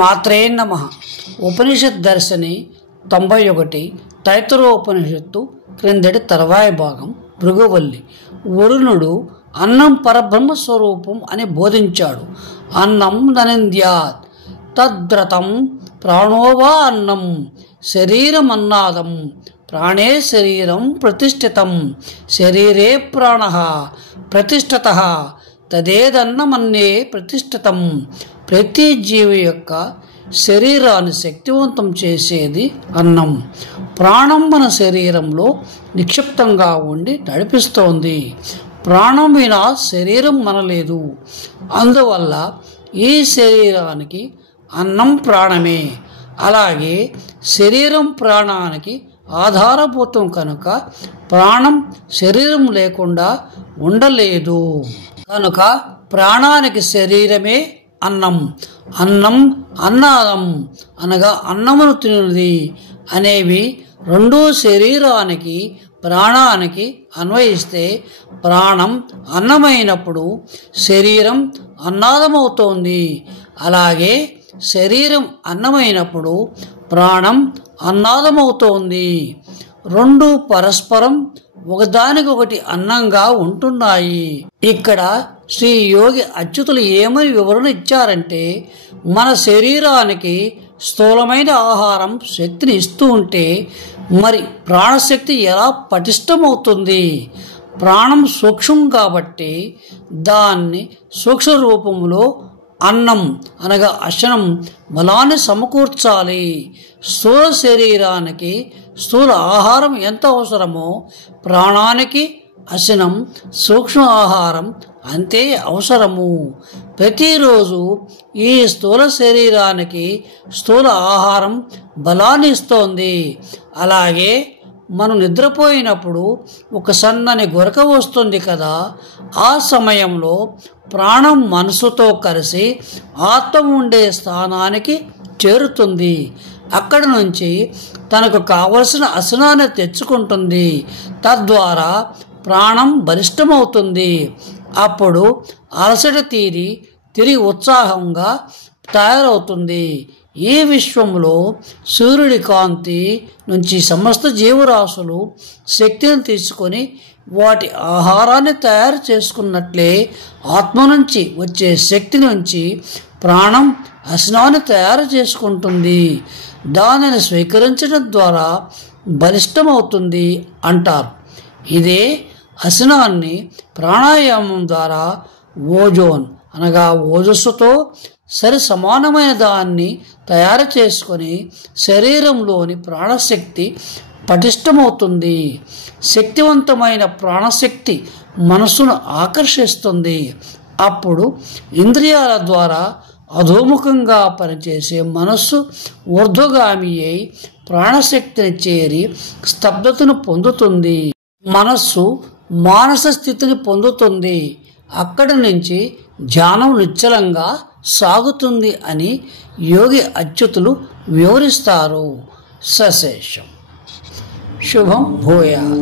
మాత్రే నమః. ఉపనిషత్ దర్శని 91 తైత్తరోపనిషత్తు క్రిందటి తర్వాయి భాగం. భృగువల్లి. వరుణుడు అన్నం పరబ్రహ్మ స్వరూపం అని బోధించాడు. అన్నం ననింద్యాత్ తద్వ్రతం ప్రాణోవా అన్నం శరీరమన్నాదం ప్రాణే శరీరం ప్రతిష్ఠితం శరీరే ప్రాణః ప్రతిష్ఠితః తదేదన్నమన్యే ప్రతిష్ఠితం. ప్రతి జీవి యొక్క శరీరాన్ని శక్తివంతం చేసేది అన్నం. ప్రాణం మన శరీరంలో నిక్షిప్తంగా ఉండి నడిపిస్తోంది. ప్రాణం వినా శరీరం మనలేదు. అందువల్ల ఈ శరీరానికి అన్నం ప్రాణమే. అలాగే శరీరం ప్రాణానికి ఆధారభూతం కనుక ప్రాణం శరీరం లేకుండా ఉండలేదు. కనుక ప్రాణానికి శరీరమే అన్నం. అన్నం అన్నాదం అనగా అన్నమును తినుది అనేవి రెండూ శరీరానికి ప్రాణానికి అన్వయిస్తే ప్రాణం అన్నమైనప్పుడు శరీరం అన్నాదమవుతోంది. అలాగే శరీరం అన్నమైనప్పుడు ప్రాణం అన్నాదమవుతోంది. రెండు పరస్పరం ఒకదానికొకటి అన్నంగా ఉంటున్నాయి. ఇక్కడ శ్రీ యోగి అచ్యుతులు ఏమని వివరణ ఇచ్చారంటే, మన శరీరానికి స్థూలమైన ఆహారం శక్తిని ఇస్తూ ఉంటే మరి ప్రాణశక్తి ఎలా పటిష్టమవుతుంది? ప్రాణం సూక్ష్మం కాబట్టి దాన్ని సూక్ష్మ రూపంలో అన్నం అనగా అశనం బలాన్ని సమకూర్చాలి. స్థూల శరీరానికి స్థూల ఆహారం ఎంత అవసరమో ప్రాణానికి అశనం సూక్ష్మ ఆహారం అంతే అవసరము. ప్రతిరోజు ఈ స్థూల శరీరానికి స్థూల ఆహారం బలాన్ని ఇస్తోంది. అలాగే మనం నిద్రపోయినప్పుడు ఒక సన్నని గొరక వస్తుంది కదా, ఆ సమయంలో ప్రాణం మనసుతో కలిసి ఆత్మ ఉండే స్థానానికి చేరుతుంది. అక్కడి నుంచి తనకు కావలసిన అసనాన్ని తెచ్చుకుంటుంది. తద్వారా ప్రాణం బలిష్టమవుతుంది. అప్పుడు అలసట తీరి తిరిగి ఉత్సాహంగా తయారవుతుంది. ఈ విశ్వంలో సూర్యుడి కాంతి నుంచి సమస్త జీవరాశులు శక్తిని తీసుకొని వాటి ఆహారాన్ని తయారు చేసుకున్నట్లే ఆత్మ నుంచి వచ్చే శక్తి నుంచి ప్రాణం అసనాన్ని తయారు చేసుకుంటుంది. దానిని స్వీకరించడం ద్వారా బలిష్టమవుతుంది అంటారు. ఇదే అసనాన్ని ప్రాణాయామం ద్వారా ఓజోన్ అనగా ఓజస్సుతో సరి సమానమైన దాన్ని తయారు చేసుకొని శరీరంలోని ప్రాణశక్తి పటిష్టమవుతుంది. శక్తివంతమైన ప్రాణశక్తి మనసును ఆకర్షిస్తుంది. అప్పుడు ఇంద్రియాల ద్వారా అధోముఖంగా పనిచేసే మనస్సు ఊర్ధ్వగామి అయి ప్రాణశక్తిని చేరి స్తబ్దతను పొందుతుంది. మనస్సు మానస స్థితిని పొందుతుంది. అక్కడి నుంచి ధ్యానం నిశ్చలంగా సాగుతుంది అని యోగి అచ్యుతులు వివరిస్తారు. సశేషం. శుభం భూయాత్.